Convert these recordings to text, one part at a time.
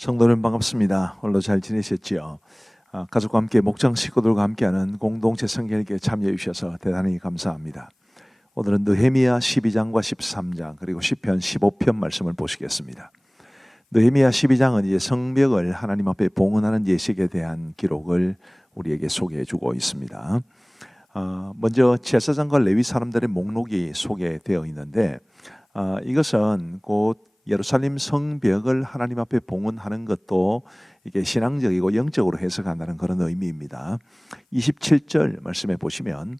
성도님 반갑습니다. 오늘도 잘 지내셨지요? 가족과 함께 목장 식구들과 함께하는 공동체 성경에게 참여해 주셔서 대단히 감사합니다. 오늘은 느헤미야 12장과 13장 그리고 시편 15편 말씀을 보시겠습니다. 느헤미야 12장은 이제 성벽을 하나님 앞에 봉헌하는 예식에 대한 기록을 우리에게 소개해 주고 있습니다. 먼저 제사장과 레위 사람들의 목록이 소개되어 있는데 이것은 곧 예루살렘 성벽을 하나님 앞에 봉헌하는 것도 이게 신앙적이고 영적으로 해석한다는 그런 의미입니다. 27절 말씀에 보시면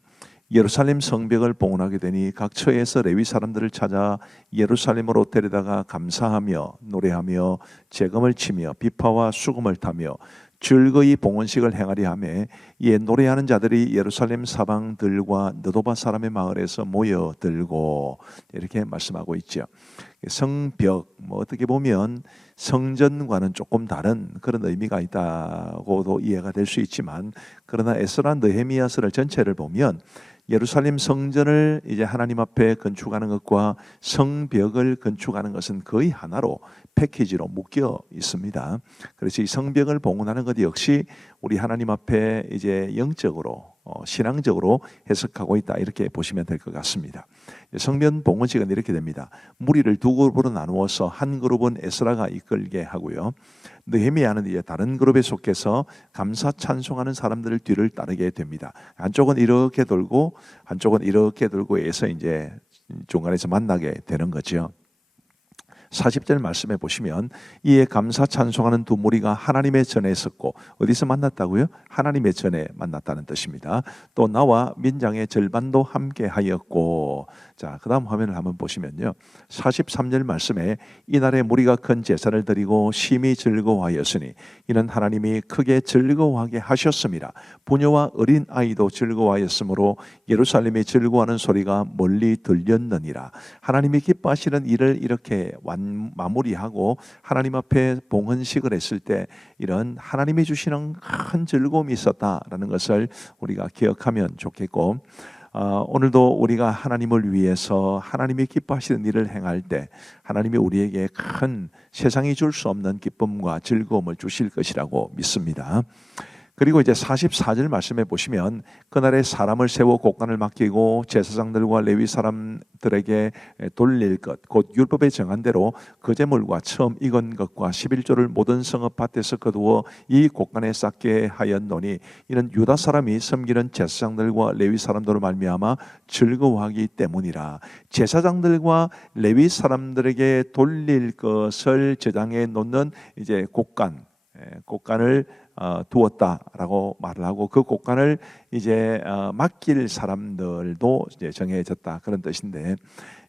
예루살렘 성벽을 봉헌하게 되니 각 처에서 레위 사람들을 찾아 예루살렘으로 데려다가 감사하며 노래하며 제금을 치며 비파와 수금을 타며 즐거이 봉헌식을 행하리 하며 이에 노래하는 자들이 예루살렘 사방들과 느도바 사람의 마을에서 모여들고 이렇게 말씀하고 있죠. 성벽, 어떻게 보면 성전과는 조금 다른 그런 의미가 있다고도 이해가 될 수 있지만, 그러나 에스라 느헤미야서를 전체를 보면 예루살렘 성전을 이제 하나님 앞에 건축하는 것과 성벽을 건축하는 것은 거의 하나로 패키지로 묶여 있습니다. 그래서 이 성벽을 봉헌하는 것 역시 우리 하나님 앞에 이제 영적으로 신앙적으로 해석하고 있다, 이렇게 보시면 될 것 같습니다. 성전 봉헌식은 이렇게 됩니다. 무리를 두 그룹으로 나누어서 한 그룹은 에스라가 이끌게 하고요, 느헤미야는 이제 다른 그룹에 속해서 감사 찬송하는 사람들을 뒤를 따르게 됩니다. 한쪽은 이렇게 돌고 한쪽은 이렇게 돌고 해서 이제 중간에서 만나게 되는 거죠. 40절 말씀해 보시면 이에 감사 찬송하는 두 무리가 하나님의 전에 섰고, 어디서 만났다고요? 하나님의 전에 만났다는 뜻입니다. 또 나와 민장의 절반도 함께 하였고, 자, 그 다음 화면을 한번 보시면요, 43절 말씀에 이날에 무리가 큰 제사를 드리고 심히 즐거워하였으니 이는 하나님이 크게 즐거워하게 하셨습니다. 부녀와 어린 아이도 즐거워하였으므로 예루살렘이 즐거워하는 소리가 멀리 들렸느니라. 하나님이 기뻐하시는 일을 이렇게 마무리하고 하나님 앞에 봉헌식을 했을 때 이런 하나님이 주시는 큰 즐거움이 있었다라는 것을 우리가 기억하면 좋겠고, 오늘도 우리가 하나님을 위해서 하나님이 기뻐하시는 일을 행할 때 하나님이 우리에게 큰 세상이 줄 수 없는 기쁨과 즐거움을 주실 것이라고 믿습니다. 그리고 이제 44절 말씀해 보시면 그날에 사람을 세워 곡간을 맡기고 제사장들과 레위 사람들에게 돌릴 것, 곧 율법에 정한 대로 그 제물과 처음 익은 것과 11조를 모든 성읍 밭에서 거두어 이 곡간에 쌓게 하였노니 이는 유다 사람이 섬기는 제사장들과 레위 사람들로 말미암아 즐거워하기 때문이라. 제사장들과 레위 사람들에게 돌릴 것을 저장해 놓는 이제 곡간을 두었다라고 말을 하고, 그 곡간을 이제 맡길 사람들도 이제 정해졌다, 그런 뜻인데,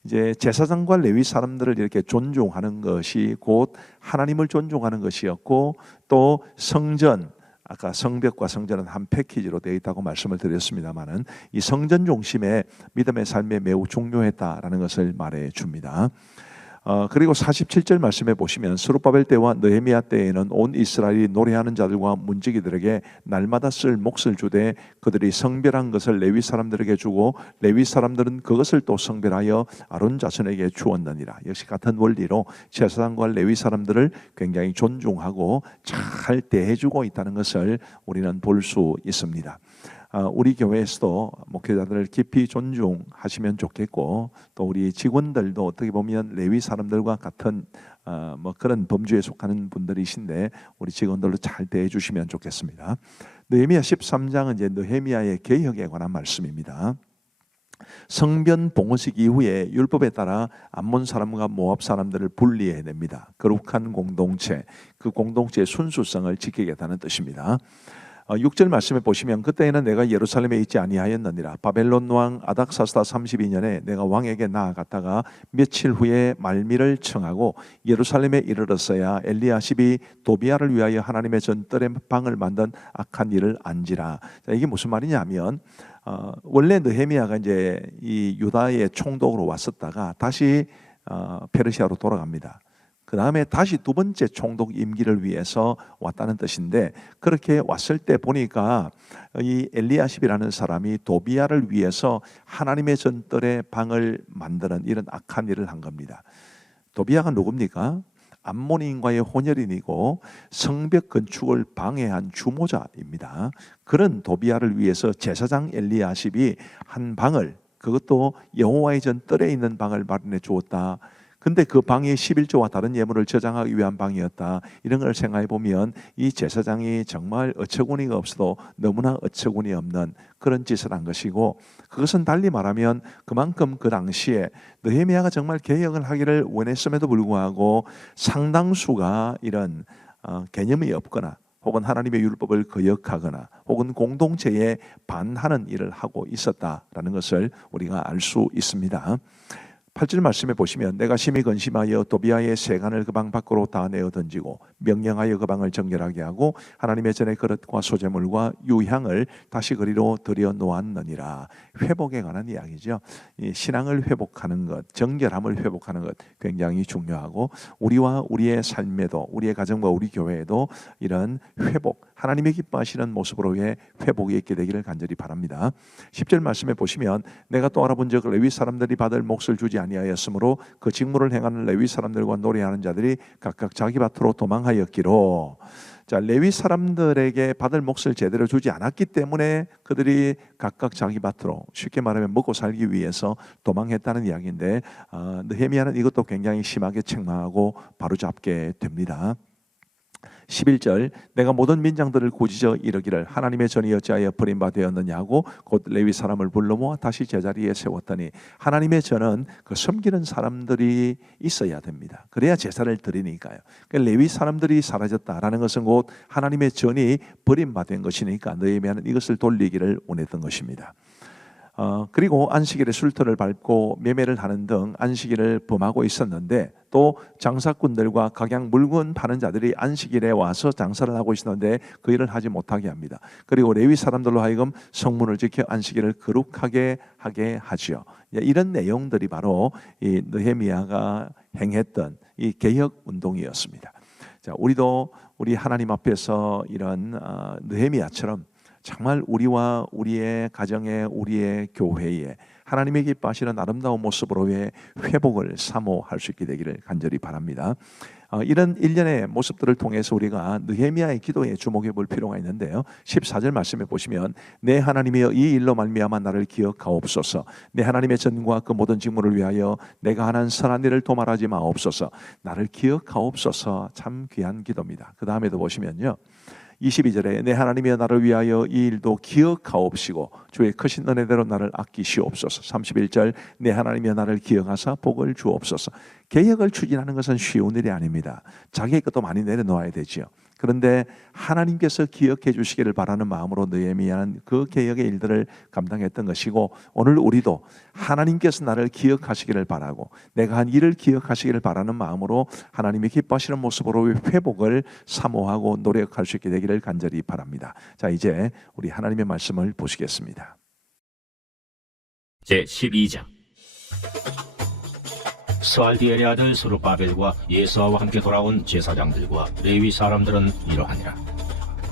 이제 제사장과 레위 사람들을 이렇게 존중하는 것이 곧 하나님을 존중하는 것이었고, 또 성전, 아까 성벽과 성전은 한 패키지로 되어 있다고 말씀을 드렸습니다만은 이 성전 중심의 믿음의 삶에 매우 중요했다라는 것을 말해 줍니다. 그리고 47절 말씀해 보시면 스룹바벨 때와 느헤미야 때에는 온 이스라엘이 노래하는 자들과 문지기들에게 날마다 쓸 몫을 주되 그들이 성별한 것을 레위 사람들에게 주고 레위 사람들은 그것을 또 성별하여 아론 자손에게 주었느니라. 역시 같은 원리로 제사장과 레위 사람들을 굉장히 존중하고 잘 대해주고 있다는 것을 우리는 볼 수 있습니다. 우리 교회에서도 목회자들을 깊이 존중하시면 좋겠고, 또 우리 직원들도 어떻게 보면 레위 사람들과 같은 그런 범주에 속하는 분들이신데 우리 직원들도 잘 대해 주시면 좋겠습니다. 느헤미야 13장은 이제 느헤미야의 개혁에 관한 말씀입니다. 성전 봉헌식 이후에 율법에 따라 암몬 사람과 모압 사람들을 분리해냅니다. 거룩한 공동체, 그 공동체의 순수성을 지키겠다는 뜻입니다. 6절 말씀에 보시면 그때에는 내가 예루살렘에 있지 아니하였느니라. 바벨론 왕 아닥사스다 32년에 내가 왕에게 나아갔다가 며칠 후에 말미를 청하고 예루살렘에 이르렀어야 엘리야십이 도비야를 위하여 하나님의 전뜰에 방을 만든 악한 일을 안지라. 자, 이게 무슨 말이냐면 원래 느헤미야가 이제 이 유다의 총독으로 왔었다가 다시 페르시아로 돌아갑니다. 그 다음에 다시 두 번째 총독 임기를 위해서 왔다는 뜻인데, 그렇게 왔을 때 보니까 이 엘리야십이라는 사람이 도비야를 위해서 하나님의 전뜰에 방을 만드는 이런 악한 일을 한 겁니다. 도비야가 누굽니까? 암몬인과의 혼혈인이고 성벽 건축을 방해한 주모자입니다. 그런 도비아를 위해서 제사장 엘리야십이 한 방을, 그것도 여호와의 전 뜰에 있는 방을 마련해 주었다. 근데 그 방이 11조와 다른 예물을 저장하기 위한 방이었다. 이런 걸 생각해 보면 이 제사장이 정말 어처구니가 없어도 너무나 어처구니 없는 그런 짓을 한 것이고, 그것은 달리 말하면 그만큼 그 당시에 느헤미야가 정말 개혁을 하기를 원했음에도 불구하고 상당수가 이런 개념이 없거나 혹은 하나님의 율법을 거역하거나 혹은 공동체에 반하는 일을 하고 있었다라는 것을 우리가 알 수 있습니다. 8절 말씀에 보시면 내가 심히 근심하여 도비아의 세간을 그 방 밖으로 다 내어 던지고 명령하여 그 방을 정결하게 하고 하나님의 전에 그릇과 소제물과 유향을 다시 그리로 들여 놓았느니라. 회복에 관한 이야기죠. 이 신앙을 회복하는 것, 정결함을 회복하는 것 굉장히 중요하고, 우리와 우리의 삶에도, 우리의 가정과 우리 교회에도 이런 회복, 하나님이 기뻐하시는 모습으로의 회복이 있게 되기를 간절히 바랍니다. 10절 말씀에 보시면 내가 또 알아본 적 레위 사람들이 받을 몫을 주지 아니하였으므로 그 직무를 행하는 레위 사람들과 노래하는 자들이 각각 자기 밭으로 도망하였기로. 자, 레위 사람들에게 받을 몫을 제대로 주지 않았기 때문에 그들이 각각 자기 밭으로, 쉽게 말하면 먹고 살기 위해서 도망했다는 이야기인데, 느헤미야는 이것도 굉장히 심하게 책망하고 바로잡게 됩니다. 11절 내가 모든 민장들을 꾸짖어 이르기를 하나님의 전이 어찌하여 버림받았느냐고 곧 레위 사람을 불러 모아 다시 제자리에 세웠더니, 하나님의 전은 그 섬기는 사람들이 있어야 됩니다. 그래야 제사를 드리니까요. 레위 사람들이 사라졌다라는 것은 곧 하나님의 전이 버림받은 것이니까 느헤미야는 이것을 돌리기를 원했던 것입니다. 그리고 안식일에 술터를 밟고 매매를 하는 등 안식일을 범하고 있었는데, 또 장사꾼들과 각양 물건 파는 자들이 안식일에 와서 장사를 하고 있었는데 그 일을 하지 못하게 합니다. 그리고 레위 사람들로 하여금 성문을 지켜 안식일을 거룩하게 하게 하지요. 이런 내용들이 바로 이 느헤미야가 행했던 이 개혁 운동이었습니다. 자, 우리도 우리 하나님 앞에서 이런 느헤미야처럼 정말 우리와 우리의 가정에, 우리의 교회에 하나님의 기뻐하시는 아름다운 모습으로의 회복을 사모할 수 있게 되기를 간절히 바랍니다. 이런 일련의 모습들을 통해서 우리가 느헤미야의 기도에 주목해 볼 필요가 있는데요. 14절 말씀에 보시면 내 하나님이여 이 일로 말미암아 나를 기억하옵소서. 내 하나님의 전과 그 모든 직무를 위하여 내가 하는 선한 일을 도말하지 마옵소서. 나를 기억하옵소서. 참 귀한 기도입니다. 그 다음에도 보시면요, 22절에 내 하나님이여 나를 위하여 이 일도 기억하옵시고 주의 크신 은혜대로 나를 아끼시옵소서. 31절 내 하나님이여 나를 기억하사 복을 주옵소서. 개혁을 추진하는 것은 쉬운 일이 아닙니다. 자기의 것도 많이 내려놓아야 되지요. 그런데 하나님께서 기억해 주시기를 바라는 마음으로 느헤미야는 그 개혁의 일들을 감당했던 것이고, 오늘 우리도 하나님께서 나를 기억하시기를 바라고 내가 한 일을 기억하시기를 바라는 마음으로 하나님이 기뻐하시는 모습으로 회복을 사모하고 노력할 수 있게 되기를 간절히 바랍니다. 자, 이제 우리 하나님의 말씀을 보시겠습니다. 제12장 스알디엘의 아들 스룹바벨과 예수아와 함께 돌아온 제사장들과 레위 사람들은 이러하니라.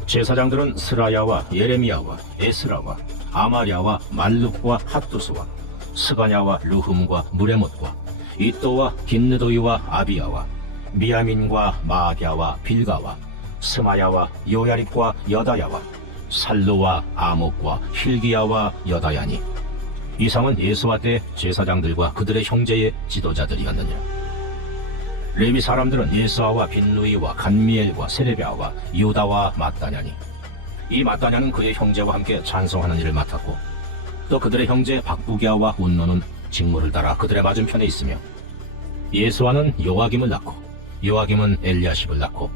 제사장들은 스라야와 예레미야와 에스라와 아마랴와 말룩과 핫두스와 스가냐와 르흠과 무레못과 이또와 긴느도이와 아비야와 미야민과 마아갸와 빌가와 스마야와 요야립과 여다야와 살루와 아목과 힐기야와 여다야니, 이상은 예수와 때 제사장들과 그들의 형제의 지도자들이었느니라. 레위 사람들은 예수아와 빈누이와 간미엘과 세레비아와 유다와 마따냐니, 이 마따냐는 그의 형제와 함께 찬송하는 일을 맡았고, 또 그들의 형제 박부기야와 운노는 직무를 따라 그들의 맞은편에 있으며, 예수아는 요아김을 낳고 요아김은 엘리야십을 낳고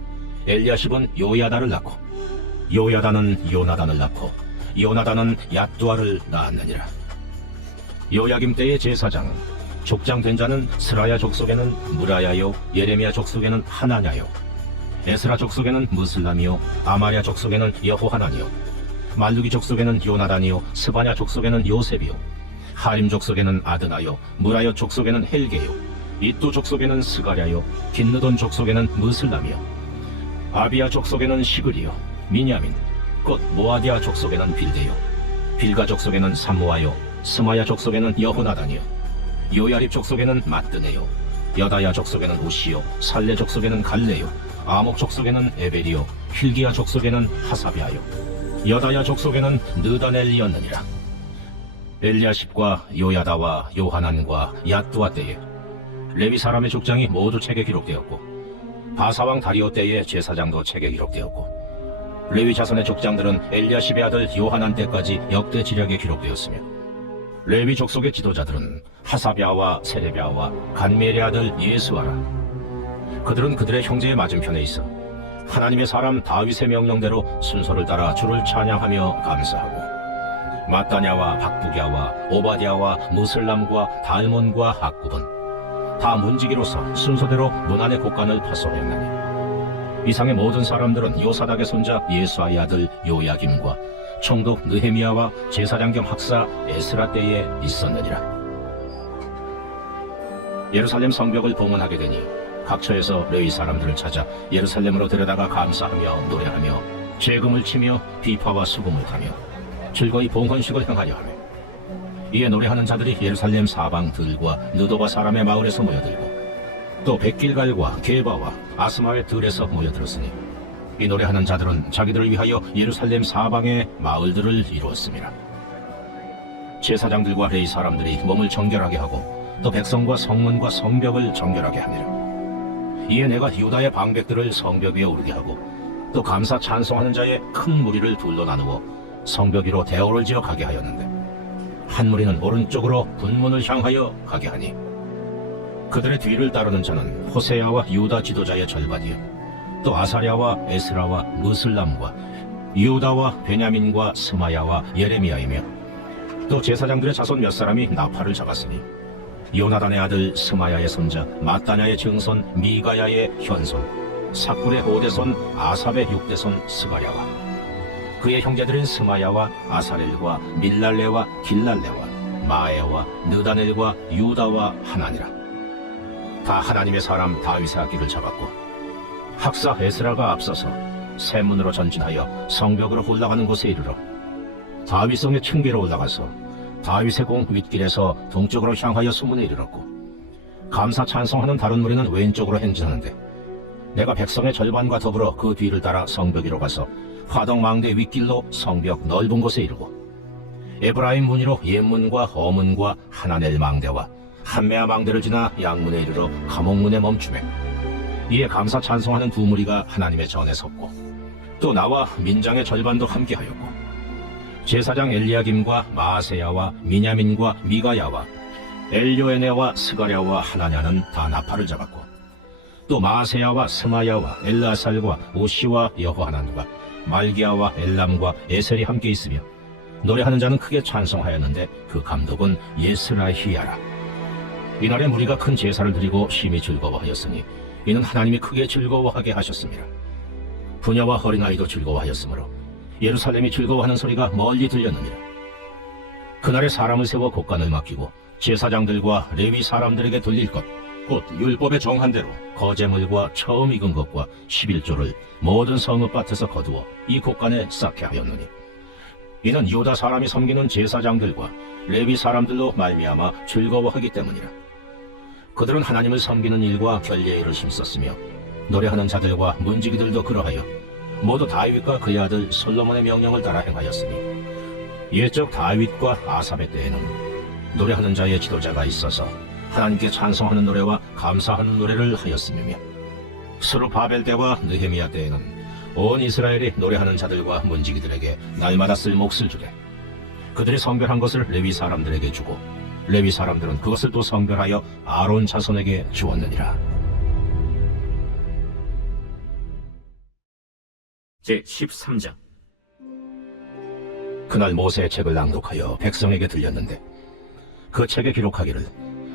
엘리야십은 요야다를 낳고 요야다는 요나단을 낳고 요나단은 얏두아를 낳았느니라. 요야김 때의 제사장은 족장된 자는 스라야 족속에는 무라야요, 예레미야 족속에는 하나냐요, 에스라 족속에는 무슬람이요, 아마랴 족속에는 여호하나니요, 말루기 족속에는 요나단이요, 스바냐 족속에는 요셉이요, 하림 족속에는 아드나요, 무라여 족속에는 헬게요, 이또 족속에는 스가랴요, 긴느돈 족속에는 무슬람이요, 아비야 족속에는 시글이요, 미냐민 곧 모아디아 족속에는 빌데요, 빌가 족속에는 삼모아요, 스마야 족속에는 여호나단이요, 요야립 족속에는 마뜨네요, 여다야 족속에는 우시요, 살레 족속에는 갈레요, 아목 족속에는 에벨이요, 힐기야 족속에는 하사비아요, 여다야 족속에는 느다넬리였느니라. 엘리야십과 요야다와 요하난과 야뚜아 때에 레위 사람의 족장이 모두 책에 기록되었고, 바사왕 다리오 때의 제사장도 책에 기록되었고, 레위 자손의 족장들은 엘리야십의 아들 요하난 때까지 역대 지략에 기록되었으며, 레위 족속의 지도자들은 하사비아와 세레비아와 간미엘의 아들 예수아라. 그들은 그들의 형제의 맞은편에 있어 하나님의 사람 다윗의 명령대로 순서를 따라 주를 찬양하며 감사하고, 마따냐와 박부기야와 오바디아와 무슬람과 달몬과 학굽은 다 문지기로서 순서대로 문안의 곡간을 파송했느니, 이상의 모든 사람들은 요사닥의 손자 예수아의 아들 요야김과 총독 느헤미야와 제사장 겸 학사 에스라 때에 있었느니라. 예루살렘 성벽을 봉헌하게 되니 각처에서 레위 사람들을 찾아 예루살렘으로 데려다가 감사하며 노래하며 재금을 치며 비파와 수금을 타며 즐거이 봉헌식을 행하려 하며, 이에 노래하는 자들이 예루살렘 사방 들과 느도바 사람의 마을에서 모여들고 또 백길갈과 게바와 아스마의 들에서 모여들었으니, 이 노래하는 자들은 자기들을 위하여 예루살렘 사방의 마을들을 이루었습니다. 제사장들과 레위 사람들이 몸을 정결하게 하고 또 백성과 성문과 성벽을 정결하게 하니라. 이에 내가 유다의 방백들을 성벽 위에 오르게 하고 또 감사 찬송하는 자의 큰 무리를 둘로 나누어 성벽 위로 대오를 지어 가게 하였는데, 한 무리는 오른쪽으로 분문을 향하여 가게 하니, 그들의 뒤를 따르는 자는 호세야와 유다 지도자의 절반이요, 또 아사랴와 에스라와 무슬람과 유다와 베냐민과 스마야와 예레미야이며, 또 제사장들의 자손 몇 사람이 나팔을 잡았으니, 요나단의 아들 스마야의 손자 마따냐의 증손 미가야의 현손 삭불의 5대손 아삽의 6대손 스가랴와 그의 형제들인 스마야와 아사렐과 밀랄레와 길랄레와 마에와 느다넬과 유다와 하나니라. 다 하나님의 사람 다윗의 악기를 잡았고, 학사 에스라가 앞서서 세문으로 전진하여 성벽으로 올라가는 곳에 이르러 다윗성의 층계로 올라가서 다윗의 공 윗길에서 동쪽으로 향하여 수문에 이르렀고, 감사 찬송하는 다른 무리는 왼쪽으로 행진하는데, 내가 백성의 절반과 더불어 그 뒤를 따라 성벽 위로 가서 화덕망대 윗길로 성벽 넓은 곳에 이르고, 에브라임 문이로 옛문과 어문과 하나넬 망대와 한메아 망대를 지나 양문에 이르러 감옥문에 멈추매, 이에 감사 찬송하는 두 무리가 하나님의 전에 섰고, 또 나와 민장의 절반도 함께하였고, 제사장 엘리야김과 마아세야와 미냐민과 미가야와 엘요에네와 스가랴와 하나냐는 다 나팔을 잡았고, 또 마아세야와 스마야와 엘라살과 오시와 여호하난과 말기야와 엘람과 에셀이 함께 있으며, 노래하는 자는 크게 찬송하였는데 그 감독은 예스라히야라. 이날에 무리가 큰 제사를 드리고 심히 즐거워하였으니, 이는 하나님이 크게 즐거워하게 하셨습니다. 부녀와 어린아이도 즐거워하였으므로 예루살렘이 즐거워하는 소리가 멀리 들렸느니라. 그날에 사람을 세워 곡간을 맡기고 제사장들과 레위 사람들에게 돌릴 것, 곧 율법에 정한 대로 거제물과 처음 익은 것과 11조를 모든 성읍밭에서 거두어 이 곡간에 쌓게 하였느니, 이는 유다 사람이 섬기는 제사장들과 레위 사람들로 말미암아 즐거워하기 때문이라. 그들은 하나님을 섬기는 일과 결례의 일을 힘썼으며, 노래하는 자들과 문지기들도 그러하여 모두 다윗과 그의 아들 솔로몬의 명령을 따라 행하였으니, 옛적 다윗과 아삽의 때에는 노래하는 자의 지도자가 있어서 하나님께 찬송하는 노래와 감사하는 노래를 하였으며, 스룹바벨 때와 느헤미야 때에는 온 이스라엘이 노래하는 자들과 문지기들에게 날마다 쓸 몫을 주되, 그들이 성별한 것을 레위 사람들에게 주고 레위 사람들은 그것을 또 성별하여 아론 자손에게 주었느니라. 제13장. 그날 모세의 책을 낭독하여 백성에게 들렸는데, 그 책에 기록하기를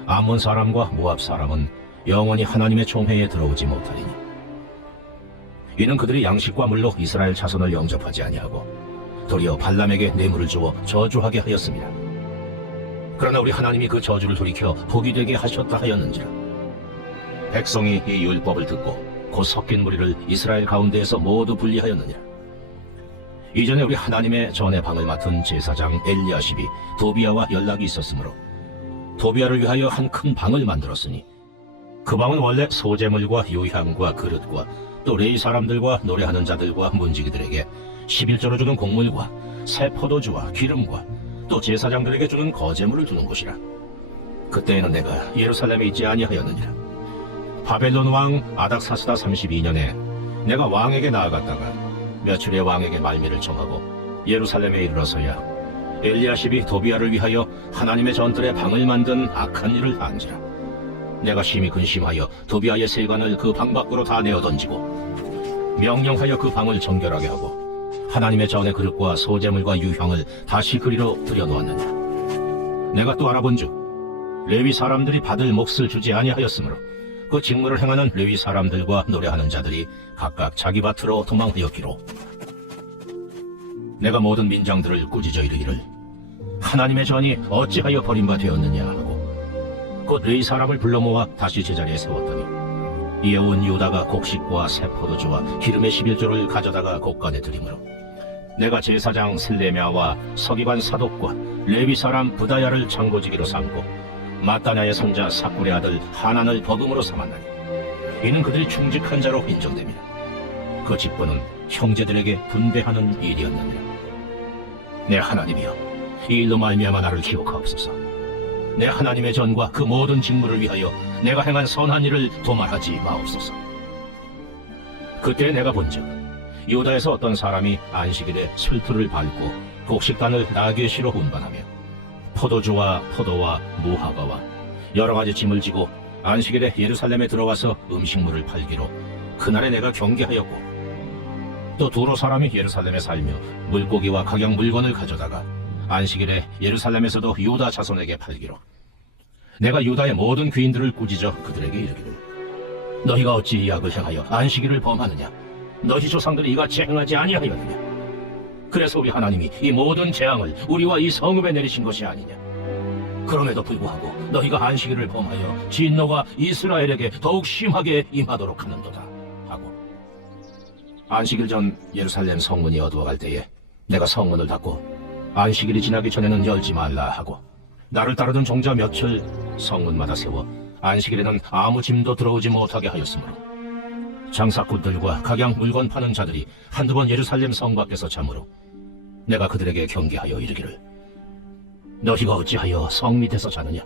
암몬 사람과 모압 사람은 영원히 하나님의 총회에 들어오지 못하리니, 이는 그들이 양식과 물로 이스라엘 자손을 영접하지 아니하고 도리어 발람에게 뇌물을 주어 저주하게 하였습니다. 그러나 우리 하나님이 그 저주를 돌이켜 복이 되게 하셨다 하였는지라. 백성이 이 율법을 듣고 곧 섞인 무리를 이스라엘 가운데에서 모두 분리하였느니라. 이전에 우리 하나님의 전의 방을 맡은 제사장 엘리야십이 도비야와 연락이 있었으므로 도비야를 위하여 한 큰 방을 만들었으니, 그 방은 원래 소재물과 유향과 그릇과 또 레위 사람들과 노래하는 자들과 문지기들에게 11조로 주는 곡물과 새 포도주와 기름과 또 제사장들에게 주는 거제물을 두는 곳이라. 그때에는 내가 예루살렘에 있지 아니하였느니라. 바벨론 왕 아닥사스다 32년에 내가 왕에게 나아갔다가 며칠에 왕에게 말미를 정하고 예루살렘에 이르러서야 엘리야십이 도비아를 위하여 하나님의 전뜰에 방을 만든 악한 일을 한지라. 내가 심히 근심하여 도비아의 세관을 그 방 밖으로 다 내어 던지고 명령하여 그 방을 정결하게 하고 하나님의 전의 그릇과 소재물과 유향을 다시 그리로 들여놓았느니라. 내가 또 알아본즉 레위 사람들이 받을 몫을 주지 아니하였으므로 그 직무를 행하는 레위 사람들과 노래하는 자들이 각각 자기 밭으로 도망하였기로 내가 모든 민장들을 꾸짖어 이르기를 하나님의 전이 어찌하여 버림바 되었느냐 하고 곧 레위 사람을 불러 모아 다시 제자리에 세웠더니 이에 온 유다가 곡식과 새 포도주와 기름의 11조를 가져다가 곡간에 드리므로 내가 제사장 슬레미아와 서기관 사독과 레위 사람 부다야를 장고지기로 삼고 마따냐의 손자 사꿀의 아들 하난을 버금으로 삼았나니 이는 그들이 충직한 자로 인정됩니다. 그 직분은 형제들에게 분배하는 일이었느니라. 내 하나님이여, 이 일로 말미암아 나를 기억하옵소서. 내 하나님의 전과 그 모든 직무를 위하여 내가 행한 선한 일을 도말하지 마옵소서. 그때 내가 본즉 유다에서 어떤 사람이 안식일에 술틀을 밟고 곡식단을 나귀시로 운반하며 포도주와 포도와 무화과와 여러 가지 짐을 지고 안식일에 예루살렘에 들어와서 음식물을 팔기로 그날에 내가 경계하였고 또 두로 사람이 예루살렘에 살며 물고기와 각양 물건을 가져다가 안식일에 예루살렘에서도 유다 자손에게 팔기로 내가 유다의 모든 귀인들을 꾸짖어 그들에게 이르기를 너희가 어찌 이 악을 행하여 안식일을 범하느냐? 너희 조상들이 이같이 행하지 아니하였느냐? 그래서 우리 하나님이 이 모든 재앙을 우리와 이 성읍에 내리신 것이 아니냐? 그럼에도 불구하고 너희가 안식일을 범하여 진노가 이스라엘에게 더욱 심하게 임하도록 하는도다 하고 안식일 전 예루살렘 성문이 어두워갈 때에 내가 성문을 닫고 안식일이 지나기 전에는 열지 말라 하고 나를 따르던 종자 몇을 성문마다 세워 안식일에는 아무 짐도 들어오지 못하게 하였으므로 장사꾼들과 각양 물건 파는 자들이 한두 번 예루살렘 성 밖에서 자므로 내가 그들에게 경계하여 이르기를 너희가 어찌하여 성 밑에서 자느냐?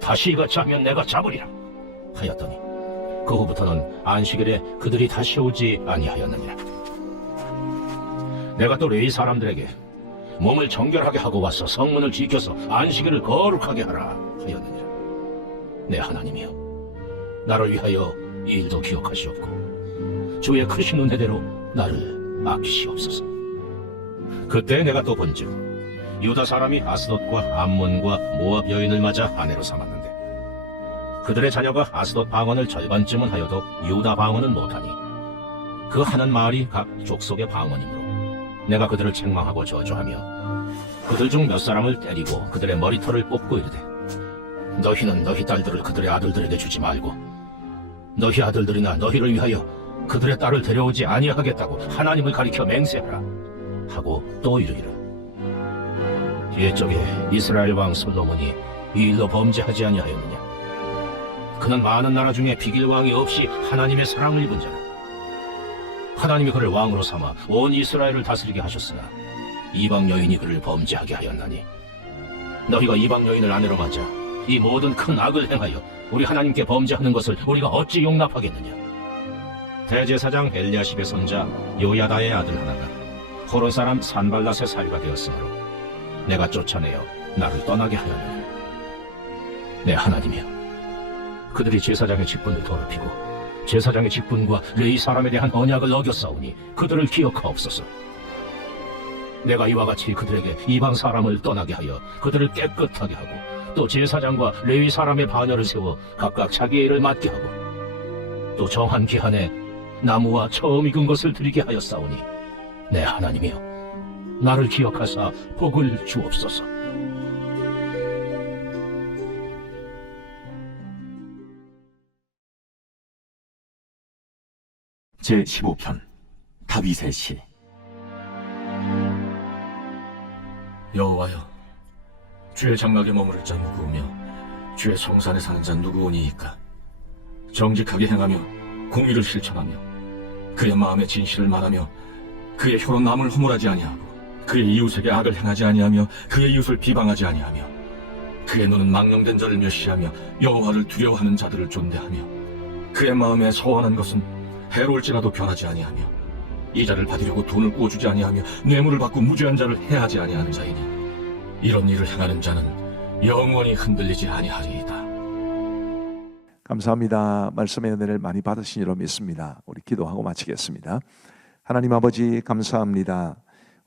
다시 이같이 하면 내가 잡으리라 하였더니 그 후부터는 안식일에 그들이 다시 오지 아니하였느니라. 내가 또 레위 사람들에게 몸을 정결하게 하고 와서 성문을 지켜서 안식일을 거룩하게 하라 하였느니라. 내 하나님이여, 나를 위하여 이 일도 기억하시옵고 주의 크신 은혜대로 나를 아끼시옵소서. 그때 내가 또 본즉 유다 사람이 아스돗과 암몬과 모압 여인을 맞아 아내로 삼았는데 그들의 자녀가 아스돗 방언을 절반쯤은 하여도 유다 방언은 못하니 그 하는 말이 각 족속의 방언이므로 내가 그들을 책망하고 저주하며 그들 중 몇 사람을 때리고 그들의 머리털을 뽑고 이르되 너희는 너희 딸들을 그들의 아들들에게 주지 말고 너희 아들들이나 너희를 위하여 그들의 딸을 데려오지 아니하겠다고 하나님을 가리켜 맹세하라 하고 또 이르기를 옛적에 이스라엘 왕 솔로몬이 이 일로 범죄하지 아니하였느냐? 그는 많은 나라 중에 비길 왕이 없이 하나님의 사랑을 입은 자라. 하나님이 그를 왕으로 삼아 온 이스라엘을 다스리게 하셨으나 이방 여인이 그를 범죄하게 하였나니 너희가 이방 여인을 아내로 맞아 이 모든 큰 악을 행하여 우리 하나님께 범죄하는 것을 우리가 어찌 용납하겠느냐? 대제사장 엘리야십의 손자 요야다의 아들 하나가 호론 사람 산발랏의 사위가 되었으므로 내가 쫓아내어 나를 떠나게 하였느니 내 하나님이여, 그들이 제사장의 직분을 더럽히고 제사장의 직분과 레위 사람에 대한 언약을 어겼사오니 그들을 기억하옵소서. 내가 이와 같이 그들에게 이방 사람을 떠나게 하여 그들을 깨끗하게 하고 또 제사장과 레위 사람의 반열을 세워 각각 자기의 일을 맡게 하고 또 정한 기한에 나무와 처음 익은 것을 드리게 하였사오니 내 하나님이여, 나를 기억하사 복을 주옵소서. 제15편 다윗의 시. 여호와여, 주의 장막에 머무를 자 누구며 주의 성산에 사는 자 누구오니이까? 정직하게 행하며 공의를 실천하며 그의 마음에 진실을 말하며 그의 혀로 남을 허물하지 아니하고 그의 이웃에게 악을 행하지 아니하며 그의 이웃을 비방하지 아니하며 그의 눈은 망령된 자를 멸시하며 여호와를 두려워하는 자들을 존대하며 그의 마음에 서원한 것은 해로울지라도 변하지 아니하며 이자를 받으려고 돈을 구워주지 아니하며 뇌물을 받고 무죄한 자를 해하지 아니하는 자이니 이런 일을 행하는 자는 영원히 흔들리지 아니하리이다. 감사합니다. 말씀의 은혜를 많이 받으신 줄로 믿습니다. 우리 기도하고 마치겠습니다. 하나님 아버지 감사합니다.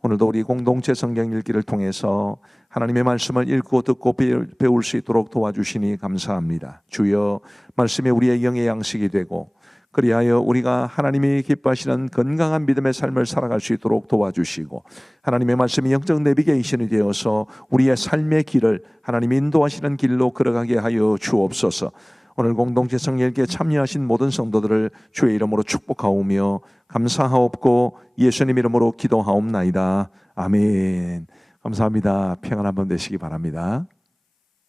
오늘도 우리 공동체 성경 읽기를 통해서 하나님의 말씀을 읽고 듣고 배울 수 있도록 도와주시니 감사합니다. 주여, 말씀이 우리의 영의 양식이 되고 그리하여 우리가 하나님이 기뻐하시는 건강한 믿음의 삶을 살아갈 수 있도록 도와주시고 하나님의 말씀이 영적 내비게이션이 되어서 우리의 삶의 길을 하나님이 인도하시는 길로 걸어가게 하여 주옵소서. 오늘 공동체 성령께 참여하신 모든 성도들을 주의 이름으로 축복하오며 감사하옵고 예수님 이름으로 기도하옵나이다. 아멘. 감사합니다. 평안한 밤 되시기 바랍니다.